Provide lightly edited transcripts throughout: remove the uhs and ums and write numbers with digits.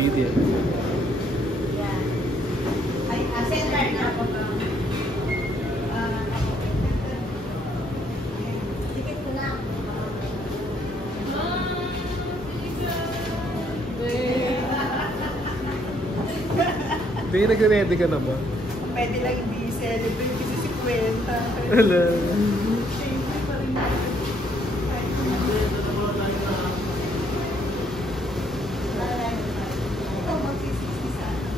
obedient. Center na. Tikit ko na. Hindi, nag-ready ka na ba? Pwede lang hindi celebrate kasi si Kwenta. Hello. Siyempre pa rin natin. Ikaw magsisisi sa ano?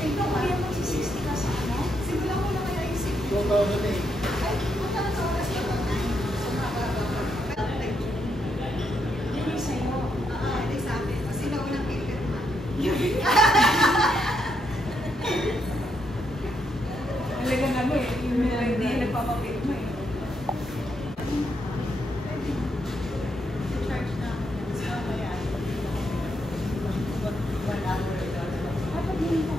Ikaw kaya magsisisi ka sa ano? Simulan mo na kaya isip. 2008. Ay, punta na sa oras ka ba? Sa mga yun yung sa'yo. Hindi sa akin. Kasi naunang pipirma. Talaga na mo eh. Hindi nagpapapirma eh. Charge na. Kaya. 1 hour. Dapat hindi ko.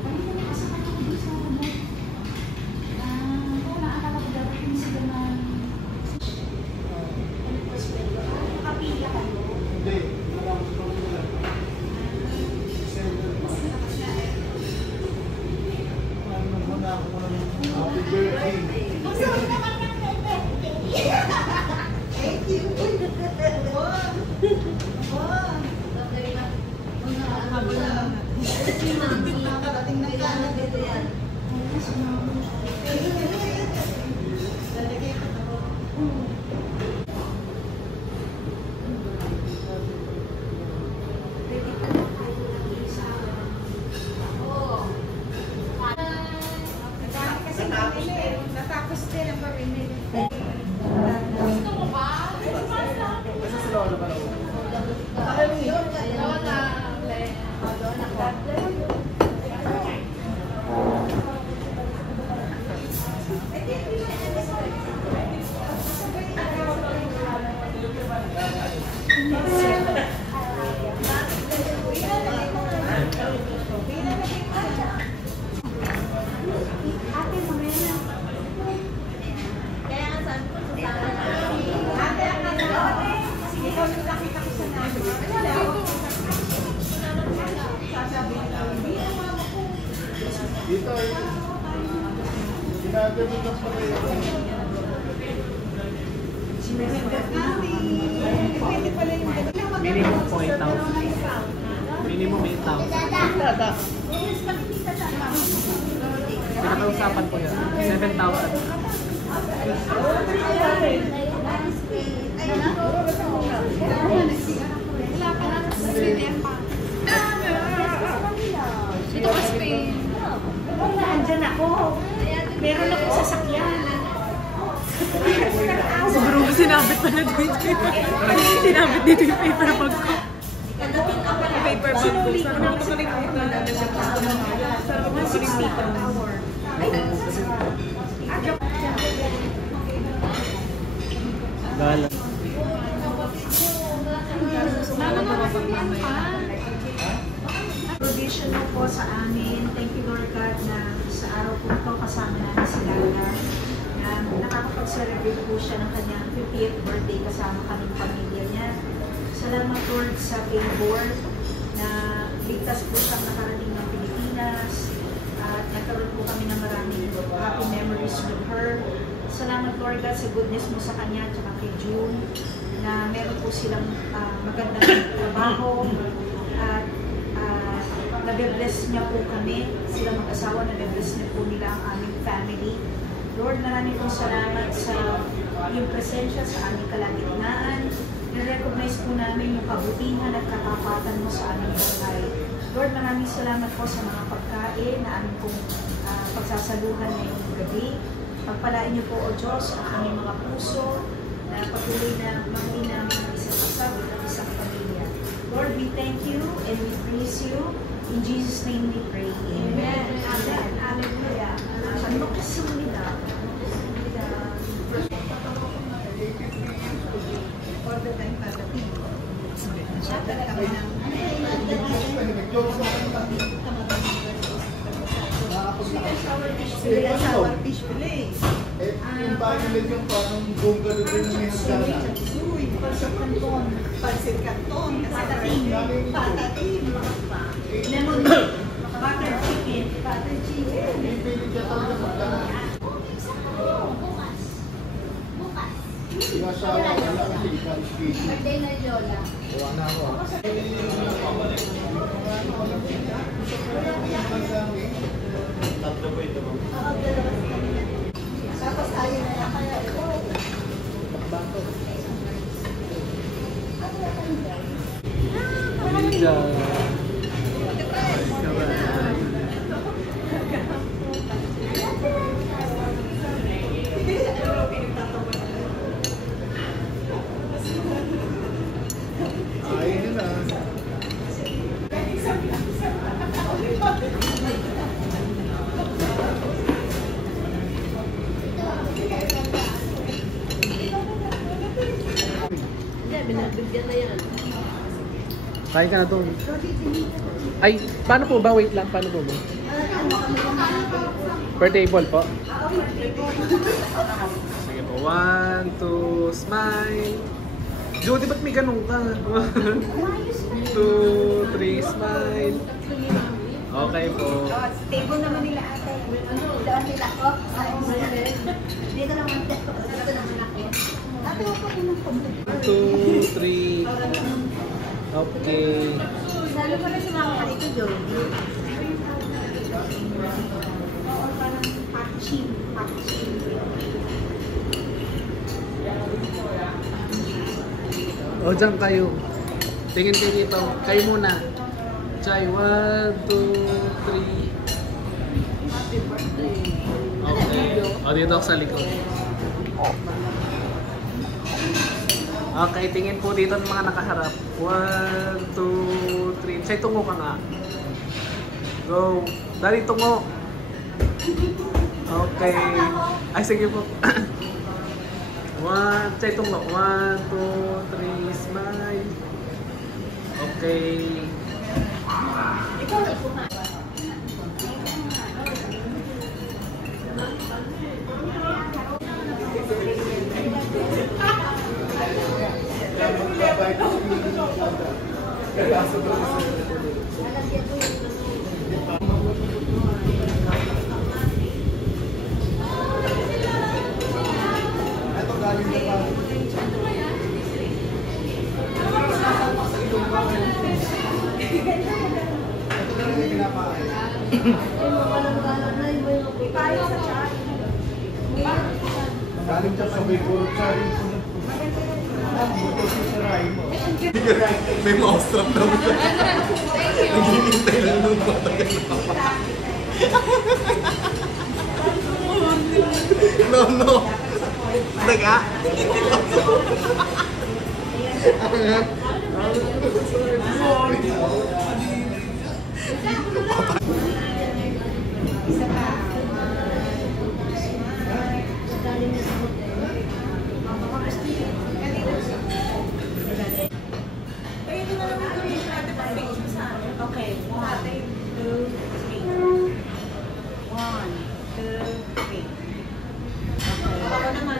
Kanina na kasi ako dito sa ano. Wala akala ko dapat hindi sila na nakapila kayo. Hindi. Marami ko lang. Happy birthday. Thank you. Nakakarating na kanan dito yan. Lalagay ko na ko. Natapos din ang pamimili. Gusto mo ba? Kasi sila wala ba lang? Dito eh. Ginagawa ng pala yun. Minimum po 8,000. Minimum 8,000. Pinakausapan po yun. 7,000. Dito ka Spain. Andyan ako. Meron akong sasakyan. Siguro ko sinabit pa na dito. Sinabit dito yung paper bag ko. Paper bag ko. Sarap ako nakalimutan. Sarap ako nakalimutan. Gala. Provision mo po sa amin. Thank you, Lord God, na sa araw po ito kasama namin si Lala. Na nakakapag-celebrate po siya ng kanyang 50th birthday kasama kaming pamilya niya. Salamat, Lord, sa favor na ligtas po siyang nakarating ng Pilipinas at nagkaroon po kami ng maraming happy memories with her. Salamat, Lord God, sa goodness mo sa kanya at saka kay June na meron po silang magandang trabaho at nabe-bless niya po kami, sila mag-asawa, nabe-bless niya po nila ang aming family. Lord, maraming pong salamat sa iyong presensya sa aming kalagitnaan. Na-recognize po namin yung kabutihan at katapatan mo sa aming buhay. Lord, maraming salamat po sa mga pagkain na aming pong pagsasaluhan ngayong gabi. Pagpalain niyo po, O Diyos, ang aming mga puso na patuloy na mahalin namin ang isa't isa bilang isang pamilya. Lord, we thank you and we praise you. In Jesus' name we pray. Amen. Amen. Hallelujah. Ano kasi nila? All the time pagdating. Sabi kami ng sweet and sour fish fillet. Yung bahay nila yung parang bongga doon yung may hagdanan. Uy, Pansit Canton. Pansit Canton. Patatim. Patatim. Lemon. Butter chicken. Butter chicken. Birthday na Lola. Gawa na ako. Tatlo po ito, ma'am. Tapos tayo na lang kaya. Liga. Ayun na. Hindi, binabigyan na yan. Kain ka na to. Ay, paano po ba? Wait lang, paano po ba? Per table po. Sige po. 1, 2, smile. Jody, ba't may ganun ka? 1, 2, 3, smile. Okay po. Table naman nila ate. Doon nila ko. Dito naman ako. Dito naman ako. Ate, huwag ko ng komple. 1, 2, 3. Okay. Lalo pa rin sumama ka dito, Joe. Oo, parang patching. O, dyan kayo. Tingin kayo dito. Kayo muna. Chay, 1, 2, 3. Happy birthday. Okay. O, dito ako sa likod. Okay, tingin po dito ng mga nakaharap. 1, 2, 3. Chay, tungo ka nga. Go. Dali, tungo. Okay. Ay, sige po. 1, Chay, tungo. 1, 2, 3, smile. Okay. Ikaw na po nga. Ito galing na pa. Ito galing na pinapakain. Tayo sa chat. Galing siya sa Bicol, Chari. Buto si Saray mo. May mousetrap daw siya. Naghihintay lang nung matagal na pa. No. Daga. Isa pa. Okay, 1, 2, 3. 1, 2, 3. Ako naman.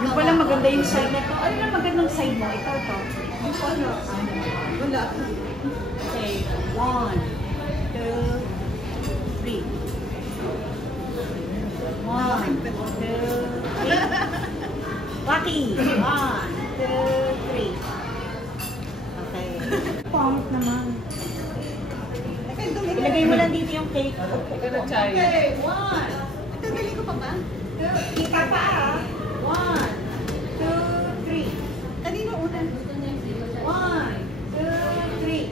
Yung pala maganda yung side na to. Ano na magandang side mo? Ito. Yung pala. Wala. Okay, 1, 2, 3. 1, 2, 3. Waki! 1, 2, 3. Okay. Pangit naman. Ilagay mo lang dito yung cake. Ikaw na, Chay. Okay, 1. Dadali ko pa ba? Kita pa ah. 1, 2, 3. Kanino una? 1, 2, 3.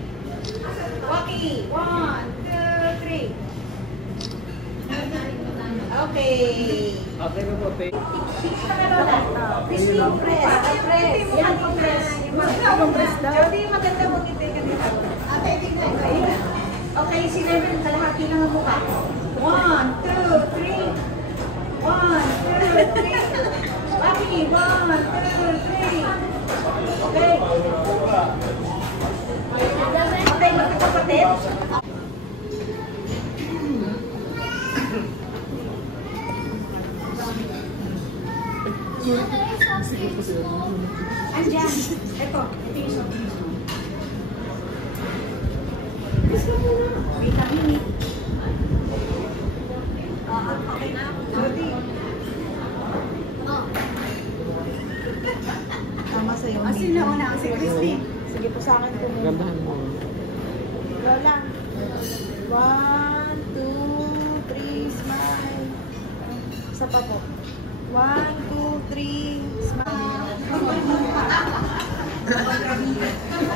Waki! 1, 2, 3. Okay. Okay na po, thank you. Please compress. Compress. Yan, compress. Compress daw. Hindi, maganda mo dito ka dito. Ate, dito. Okay, si Reverend, kalahati lang ang mukha. 1, 2, 3. 1, 2, 3. Papi, 1, 2, 3. Okay. Okay, magkakapatid. Andyan. Ito yung soft drinks. Bis ka muna. Wait a minute. Okay na. Jody. Tama sa'yo. Sino una? Si Christine. Sige po sa akin po. Gandahan mo. Lola. 1, 2, 3, smile. Isa pa po. 1, 2, 3, smile.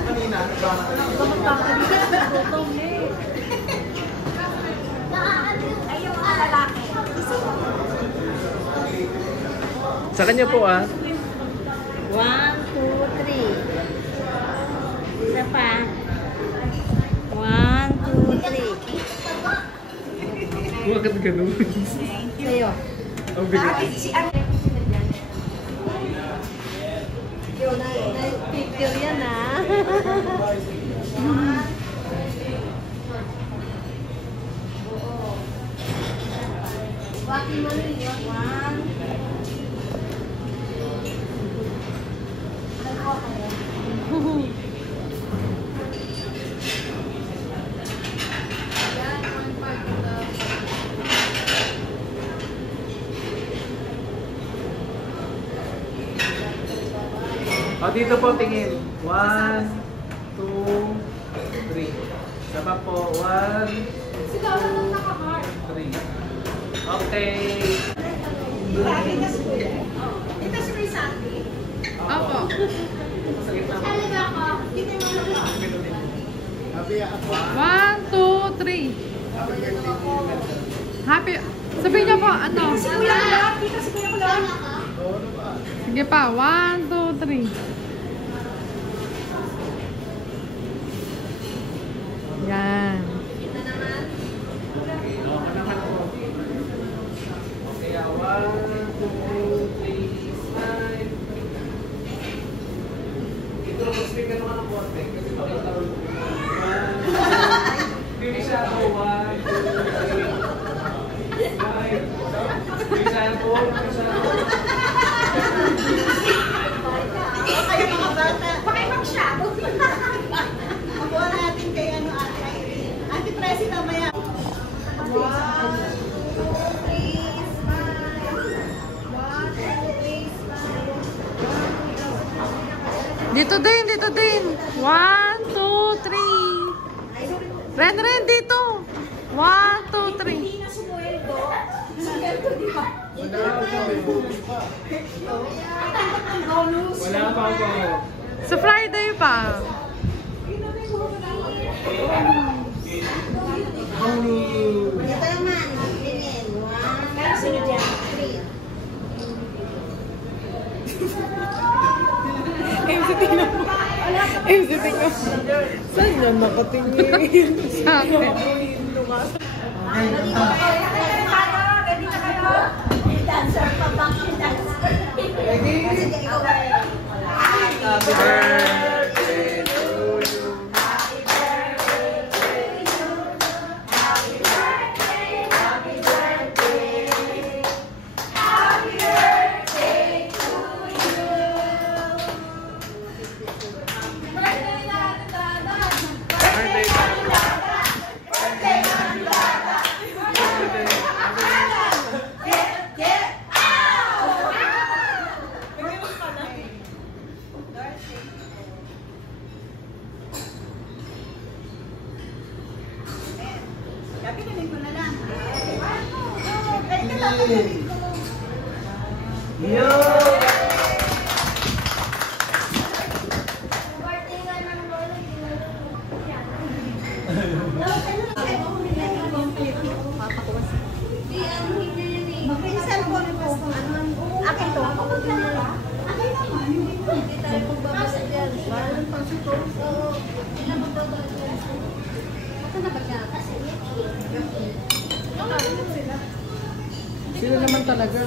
Kanina, Ayaw ang lalaki. Sa kanya po 1, 2, 3. ah. Isa pa. 1, 2, 3. Bakit ganun? Sa'yo. Ang bilis. Si Ate. Picture yan ah. Bakit mo rin yun? 1. O, dito po tingin. 1, 2, 3. Sama po. 1, 3. Okay. Ito si Kuya. Ito si Kuya Sandy. Opo. Sa gitna. Talaga ako. Dito yung mga sabi ako. 1, 2, 3. Happy. Sabihin niyo po, ano? Si Kuya Kulot. Dito si Kuya Kulot. Sige pa. 1, 2, 3. Yan. Okay, 1, 2, 3, smile. Ito, mag-speak ka naman ng konti kasi makita ko. 1, hindi siya ako. 1, 2, 3. Smile. Hindi siya ako. Hindi siya ako. Kayo mga bata. Pakipag-shadow. Mabuha natin kay ano ate. Ate Presi mamaya. Dito din, dito din. 1, 2, 3. Ren, dito. 1, 2, 3. Hindi na sumueldo. Sumueldo, di ba? Ang bonus. Wala pa ako. Sa Friday pa. Ito naman. Tingin. 1, Kaya sunod yan. 3. MCT na po. MCT ka. Saan niya nakatingin? Sa akin. Ready na kayo? Dancer pa bang dancer? Ready? Happy birthday to you. Happy birthday to you. Happy birthday. Happy birthday. Happy birthday to you. Birthday na Dada. Birthday na. Birthday na Dada. Get out! Gabi ko na lang. Ito lang ko. Yo! Mag-isang po po. Akin to. Akin naman. Sila naman talaga.